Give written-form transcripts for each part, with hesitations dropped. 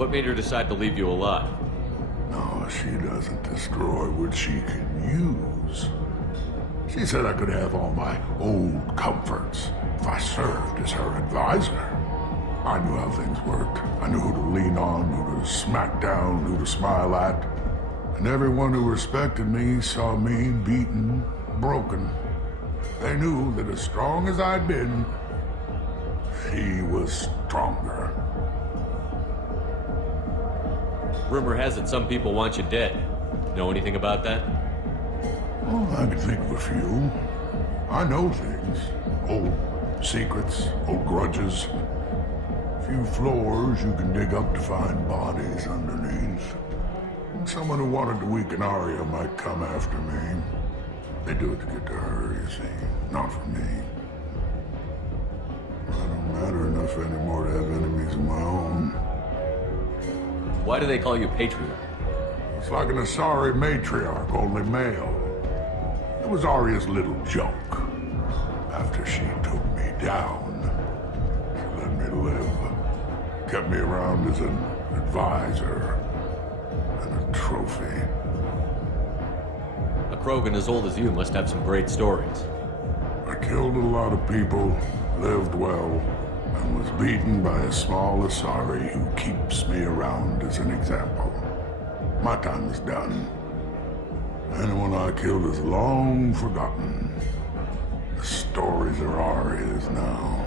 What made her decide to leave you alive? No, she doesn't destroy what she can use. She said I could have all my old comforts if I served as her advisor. I knew how things worked. I knew who to lean on, who to smack down, who to smile at. And everyone who respected me saw me beaten, broken. They knew that as strong as I'd been, she was stronger. Rumor has it some people want you dead. Know anything about that? Well, I can think of a few. I know things. Old secrets, old grudges. A few floors you can dig up to find bodies underneath. Someone who wanted to weaken Arya might come after me. They do it to get to her, you see, not for me. I don't matter enough anymore to have enemies of my own. Why do they call you Patriarch? It's like an Asari matriarch, only male. It was Arya's little joke. After she took me down, she let me live. Kept me around as an advisor and a trophy. A Krogan as old as you must have some great stories. I killed a lot of people, lived well, and was beaten by a small Asari who keeps me around as an example. My time is done. Anyone I killed is long forgotten. The stories are Arya's now.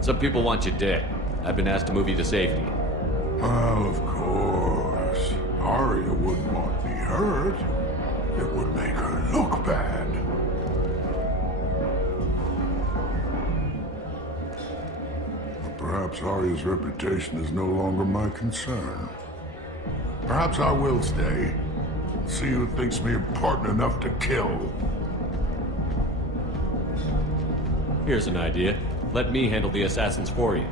Some people want you dead. I've been asked to move you to safety. Well, of course. Arya wouldn't want me hurt. It would make her look bad. But perhaps Arya's reputation is no longer my concern. Perhaps I will stay. See who thinks me important enough to kill. Here's an idea. Let me handle the assassins for you.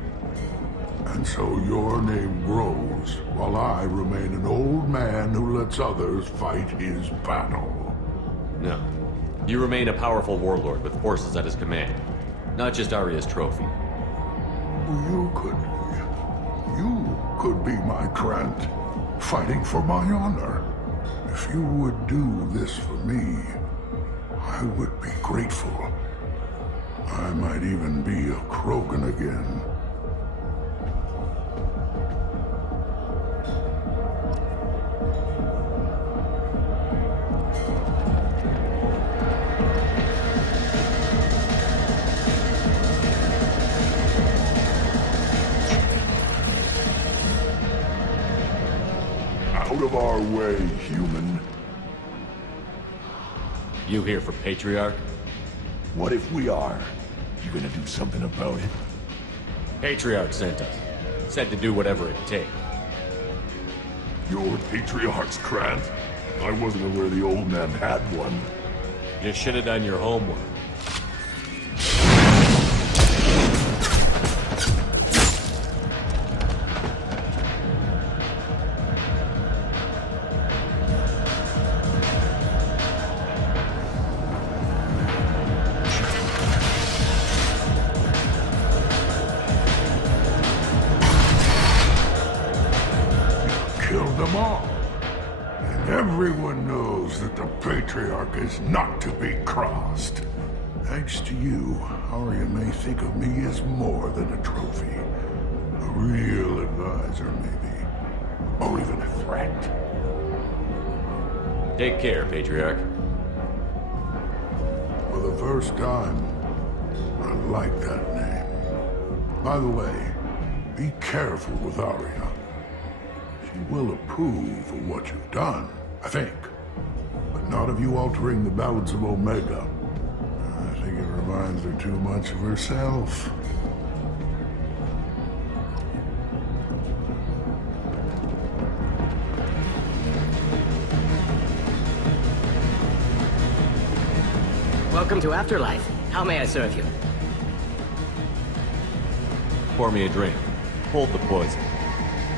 And so your name grows, while I remain an old man who lets others fight his battle. No. You remain a powerful warlord with forces at his command. Not just Arya's trophy. You could be my Trent, fighting for my honor. If you would do this for me, I would be grateful. I might even be a Krogan again. Out of our way, human. You here for Patriarch? What if we are? You gonna do something about it? Patriarch sent us. Said to do whatever it takes. Your Patriarch's Grant? I wasn't aware the old man had one. You should have done your homework. Killed them all. And everyone knows that the Patriarch is not to be crossed. Thanks to you, Arya may think of me as more than a trophy. A real advisor, maybe. Or even a threat. Take care, Patriarch. For the first time, I like that name. By the way, be careful with Arya. She will approve of what you've done, I think. But not of you altering the balance of Omega. I think it reminds her too much of herself. Welcome to Afterlife. How may I serve you? Pour me a drink. Hold the poison.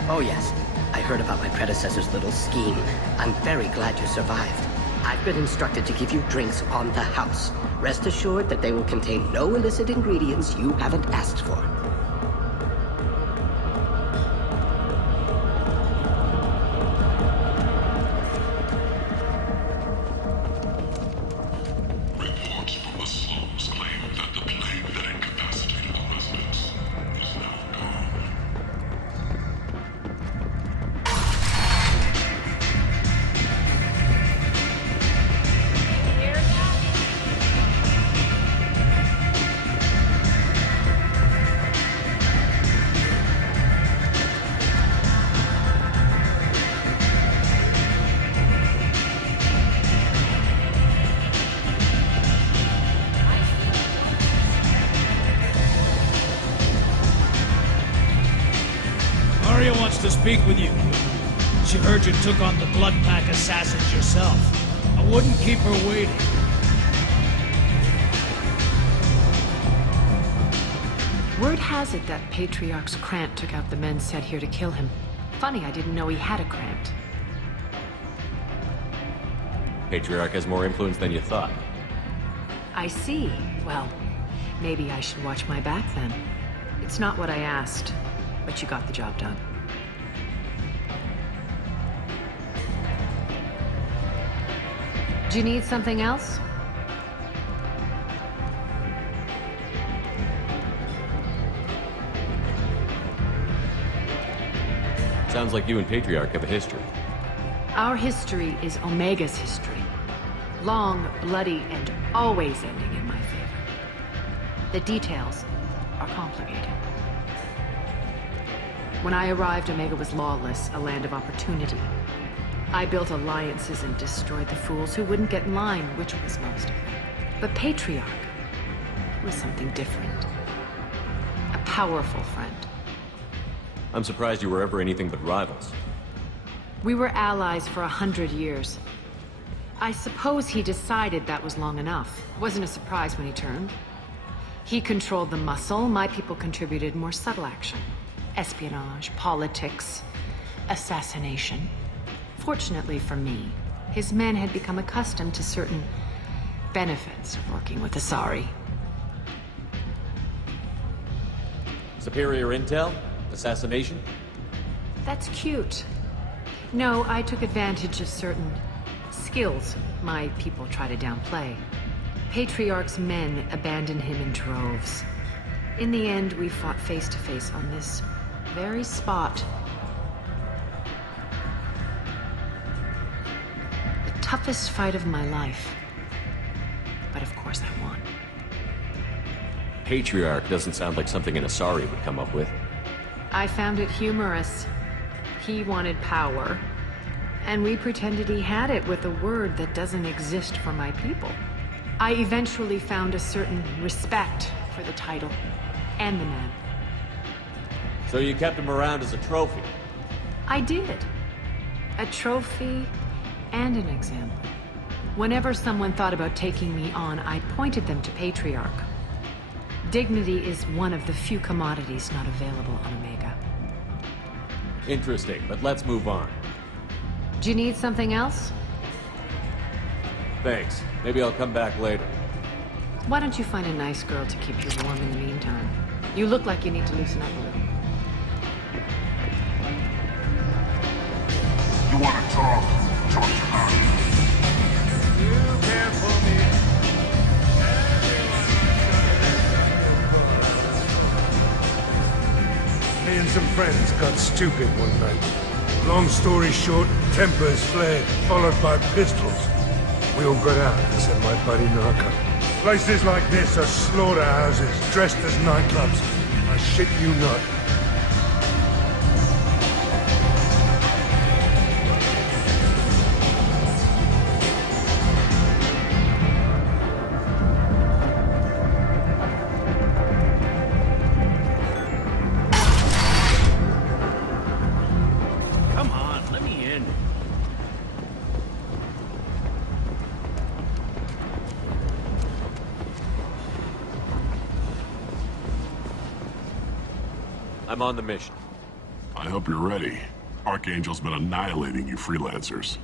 Oh yes, I heard about my predecessor's little scheme. I'm very glad you survived. I've been instructed to give you drinks on the house. Rest assured that they will contain no illicit ingredients you haven't asked for. Mystyra wants to speak with you. She heard you took on the Blood Pack assassins yourself. I wouldn't keep her waiting. Word has it that Patriarch's Krant took out the men sent here to kill him. Funny, I didn't know he had a Krant. Patriarch has more influence than you thought. I see. Well, maybe I should watch my back then. It's not what I asked, but you got the job done. Do you need something else? Sounds like you and Patriarch have a history. Our history is Omega's history. Long, bloody, and always ending in my favor. The details are complicated. When I arrived, Omega was lawless, a land of opportunity. I built alliances and destroyed the fools who wouldn't get in line, which was most of them. But Patriarch was something different. A powerful friend. I'm surprised you were ever anything but rivals. We were allies for 100 years. I suppose he decided that was long enough. Wasn't a surprise when he turned. He controlled the muscle, my people contributed more subtle action. Espionage, politics, assassination. Fortunately for me, his men had become accustomed to certain benefits of working with Asari. Superior intel? Assassination? That's cute. No, I took advantage of certain skills my people try to downplay. Patriarch's men abandoned him in droves. In the end, we fought face to face on this very spot. The toughest fight of my life. But of course I won. Patriarch doesn't sound like something an Asari would come up with. I found it humorous. He wanted power, and we pretended he had it with a word that doesn't exist for my people. I eventually found a certain respect for the title and the man. So you kept him around as a trophy? I did. A trophy and an example. Whenever someone thought about taking me on, I pointed them to Patriarch. Dignity is one of the few commodities not available on Omega. Interesting, but let's move on. Do you need something else? Thanks. Maybe I'll come back later. Why don't you find a nice girl to keep you warm in the meantime? You look like you need to loosen up a little. You want to talk? Talk to her. You can't pull me in. Me and some friends got stupid one night. Long story short, tempers flared, followed by pistols. We all got out, except my buddy Narco. Places like this are slaughterhouses, dressed as nightclubs. I shit you not. Come on, let me in. I'm on the mission. I hope you're ready. Archangel's been annihilating you freelancers.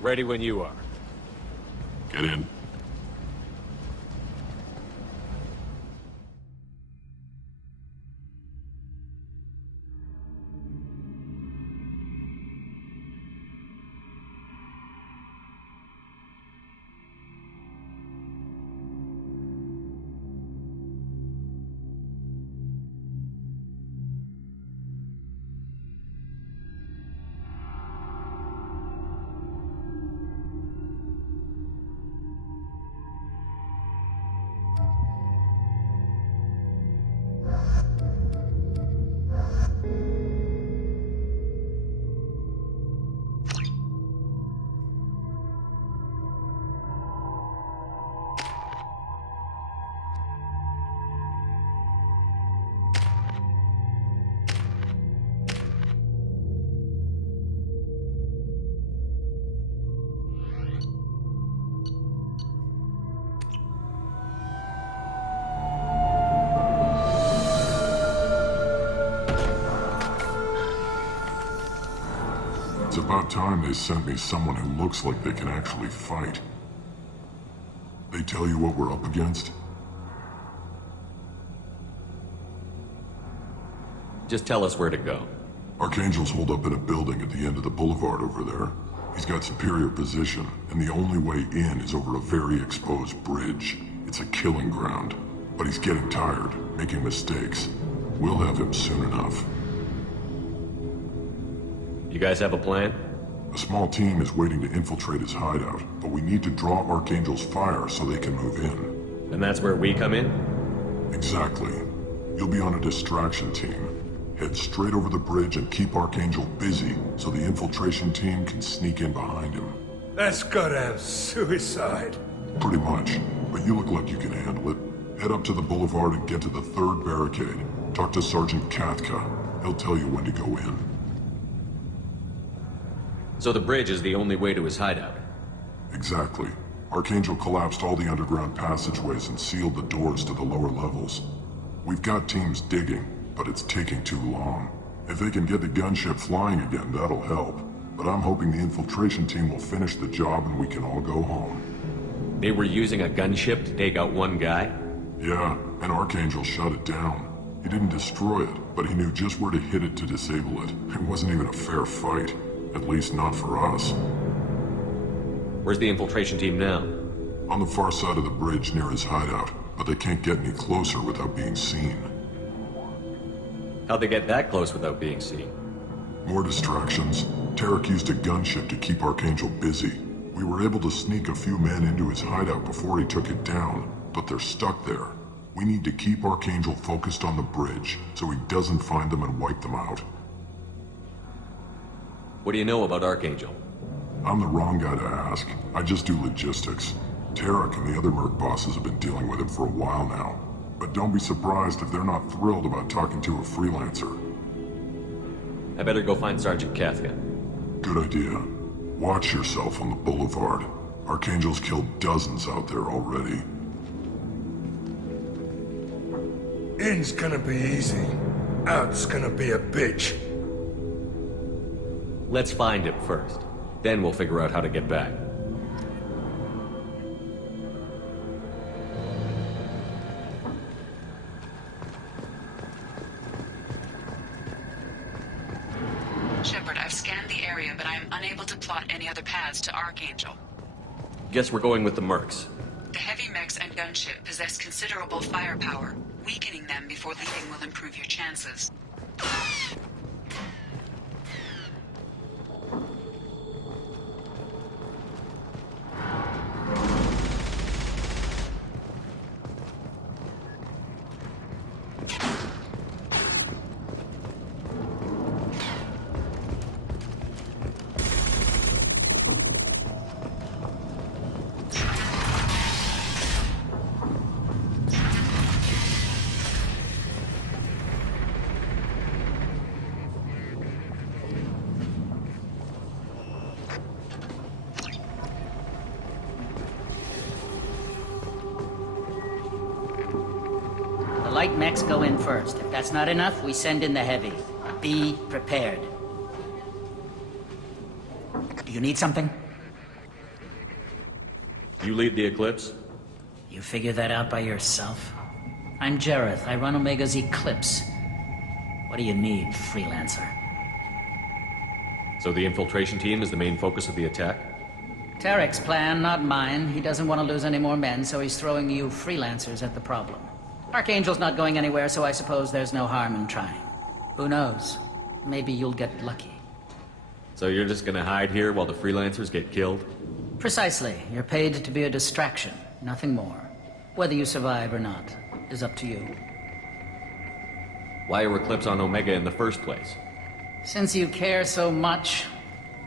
Ready when you are. Get in. about time they sent me someone who looks like they can actually fight. They tell you what we're up against? Just tell us where to go. Archangel's holed up in a building at the end of the boulevard over there. He's got superior position, and the only way in is over a very exposed bridge. It's a killing ground. But he's getting tired, making mistakes. We'll have him soon enough. You guys have a plan? A small team is waiting to infiltrate his hideout, but we need to draw Archangel's fire so they can move in. And that's where we come in? Exactly. You'll be on a distraction team. Head straight over the bridge and keep Archangel busy so the infiltration team can sneak in behind him. That's goddamn suicide. Pretty much, but you look like you can handle it. Head up to the boulevard and get to the third barricade. Talk to Sergeant Kathka. He'll tell you when to go in. So the bridge is the only way to his hideout? Exactly. Archangel collapsed all the underground passageways and sealed the doors to the lower levels. We've got teams digging, but it's taking too long. If they can get the gunship flying again, that'll help. But I'm hoping the infiltration team will finish the job and we can all go home. They were using a gunship to take out one guy? Yeah, and Archangel shut it down. He didn't destroy it, but he knew just where to hit it to disable it. It wasn't even a fair fight. At least not for us. Where's the infiltration team now? On the far side of the bridge near his hideout, but they can't get any closer without being seen. How'd they get that close without being seen? More distractions. Tarek used a gunship to keep Archangel busy. We were able to sneak a few men into his hideout before he took it down, but they're stuck there. We need to keep Archangel focused on the bridge, so he doesn't find them and wipe them out. What do you know about Archangel? I'm the wrong guy to ask. I just do logistics. Tarek and the other merc bosses have been dealing with him for a while now. But don't be surprised if they're not thrilled about talking to a freelancer. I better go find Sergeant Kathka. Good idea. Watch yourself on the boulevard. Archangel's killed dozens out there already. In's gonna be easy. Out's gonna be a bitch. Let's find him first. Then we'll figure out how to get back. Shepard, I've scanned the area, but I am unable to plot any other paths to Archangel. Guess we're going with the mercs. The heavy mechs and gunship possess considerable firepower. Weakening them before leaving will improve your chances. Light mechs go in first. If that's not enough, we send in the heavy. Be prepared. Do you need something? You lead the Eclipse? You figure that out by yourself? I'm Jareth. I run Omega's Eclipse. What do you need, freelancer? So the infiltration team is the main focus of the attack? Tarek's plan, not mine. He doesn't want to lose any more men, so he's throwing you freelancers at the problem. Archangel's not going anywhere, so I suppose there's no harm in trying. Who knows? Maybe you'll get lucky. So you're just gonna hide here while the freelancers get killed? Precisely. You're paid to be a distraction, nothing more. Whether you survive or not is up to you. Why are Eclipse on Omega in the first place? Since you care so much,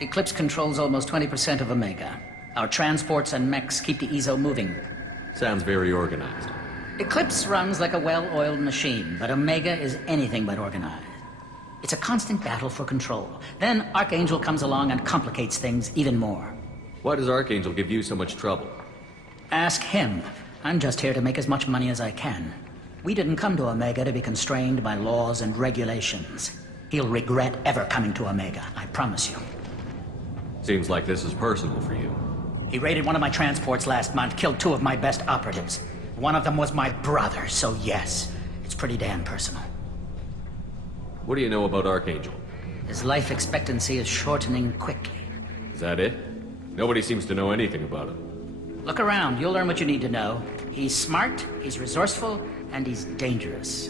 Eclipse controls almost 20% of Omega. Our transports and mechs keep the EZO moving. Sounds very organized. Eclipse runs like a well-oiled machine, but Omega is anything but organized. It's a constant battle for control. Then Archangel comes along and complicates things even more. Why does Archangel give you so much trouble? Ask him. I'm just here to make as much money as I can. We didn't come to Omega to be constrained by laws and regulations. He'll regret ever coming to Omega, I promise you. Seems like this is personal for you. He raided one of my transports last month, killed 2 of my best operatives. One of them was my brother, so yes, it's pretty damn personal. What do you know about Archangel? His life expectancy is shortening quickly. Is that it? Nobody seems to know anything about him. Look around, you'll learn what you need to know. He's smart, he's resourceful, and he's dangerous.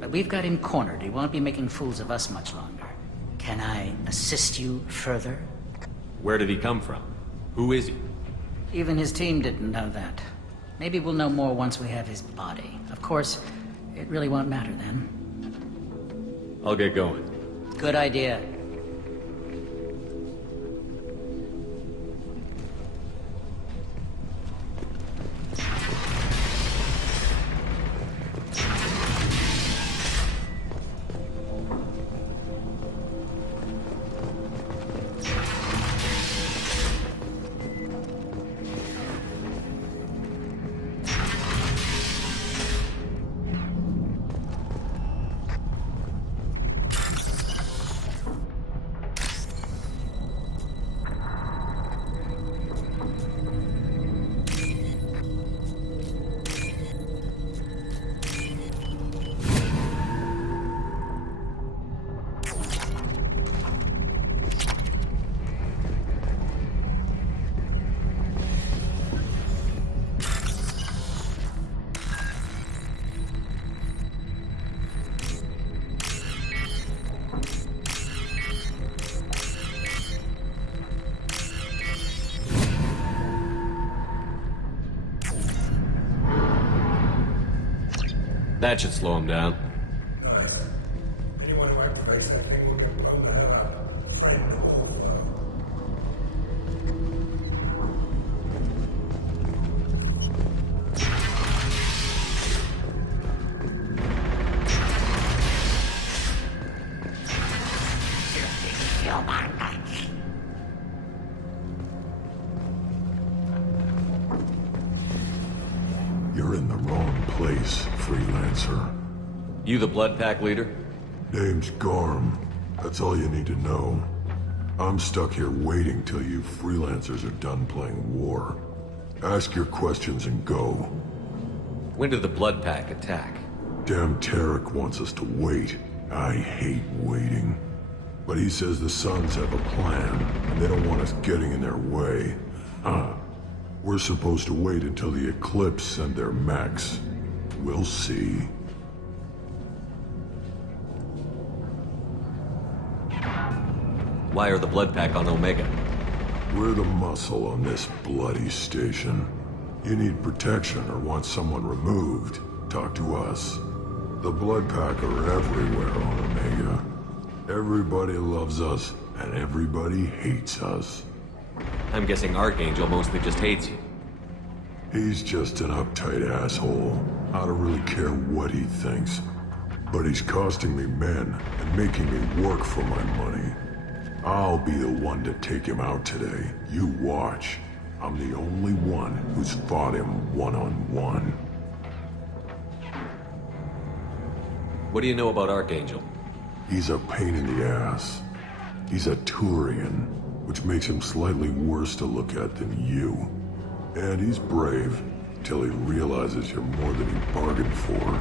But we've got him cornered. He won't be making fools of us much longer. Can I assist you further? Where did he come from? Who is he? Even his team didn't know that. Maybe we'll know more once we have his body. Of course, it really won't matter then. I'll get going. Good idea. That should slow him down. Anyone in my place, that thing will get blown the hell out. Friend the whole world. You're in the wrong place, freelancer. You the Blood Pack leader? Name's Garm. That's all you need to know. I'm stuck here waiting till you freelancers are done playing war. Ask your questions and go. When did the Blood Pack attack? Damn Tarek wants us to wait. I hate waiting. But he says the Suns have a plan, and they don't want us getting in their way. We're supposed to wait until the Eclipse send their mechs. We'll see. Why are the Blood Pack on Omega? We're the muscle on this bloody station. You need protection or want someone removed, talk to us. The Blood Pack are everywhere on Omega. Everybody loves us, and everybody hates us. I'm guessing Archangel mostly just hates you. He's just an uptight asshole. I don't really care what he thinks. But he's costing me men and making me work for my money. I'll be the one to take him out today. You watch. I'm the only one who's fought him one-on-one. What do you know about Archangel? He's a pain in the ass. He's a Turian, which makes him slightly worse to look at than you. And he's brave, till he realizes you're more than he bargained for.